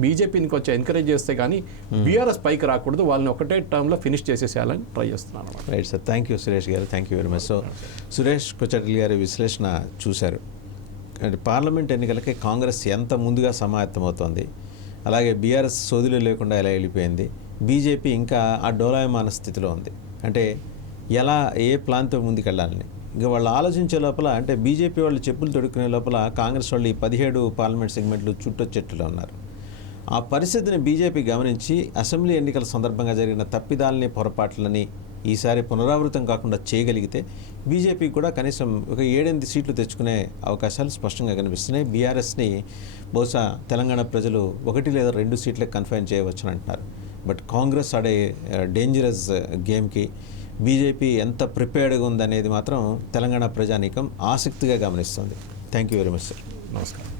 బీజేపీని కొంచెం ఎంకరేజ్ చేస్తే కానీ బీఆర్ఎస్ పైకి రాకూడదు, వాళ్ళని ఒకటే టర్మ్లో ఫినిష్ చేసేసేయాలని ట్రై చేస్తున్నాను. Right sir, thank you Suresh garu, thank you very much. So Suresh Kocharla గారి విశ్లేషణ చూశారు. అంటే పార్లమెంట్ ఎన్నికలకి కాంగ్రెస్ ఎంత ముందుగా సమాయత్తమవుతోంది, అలాగే బీఆర్ఎస్ సోదులు లేకుండా ఎలా వెళ్ళిపోయింది, బీజేపీ ఇంకా ఆ డోలాయమాన స్థితిలో ఉంది. అంటే ఎలా ఏ ప్లాన్తో ముందుకెళ్ళాలని ఇంకా వాళ్ళు ఆలోచించే లోపల, అంటే బీజేపీ వాళ్ళు చెప్పులు తొడుక్కునే లోపల కాంగ్రెస్ వాళ్ళు ఈ 17 పార్లమెంట్ సెగ్మెంట్లు చుట్టొచ్చెట్టులో ఉన్నారు. ఆ పరిస్థితిని బీజేపీ గమనించి అసెంబ్లీ ఎన్నికల సందర్భంగా జరిగిన తప్పిదాలని పొరపాట్లని ఈసారి పునరావృతం కాకుండా చేయగలిగితే బీజేపీకి కూడా కనీసం ఒక 7-8 సీట్లు తెచ్చుకునే అవకాశాలు స్పష్టంగా కనిపిస్తున్నాయి. బీఆర్ఎస్ని బహుశా తెలంగాణ ప్రజలు 1 లేదా 2 సీట్లకు కన్ఫైన్ చేయవచ్చని అంటున్నారు. బట్ కాంగ్రెస్ ఆడే డేంజరస్ గేమ్కి బీజేపీ ఎంత ప్రిపేర్డ్గా ఉందనేది మాత్రం తెలంగాణ ప్రజానీకం ఆసక్తిగా గమనిస్తుంది. Thank you very much sir. నమస్కారం.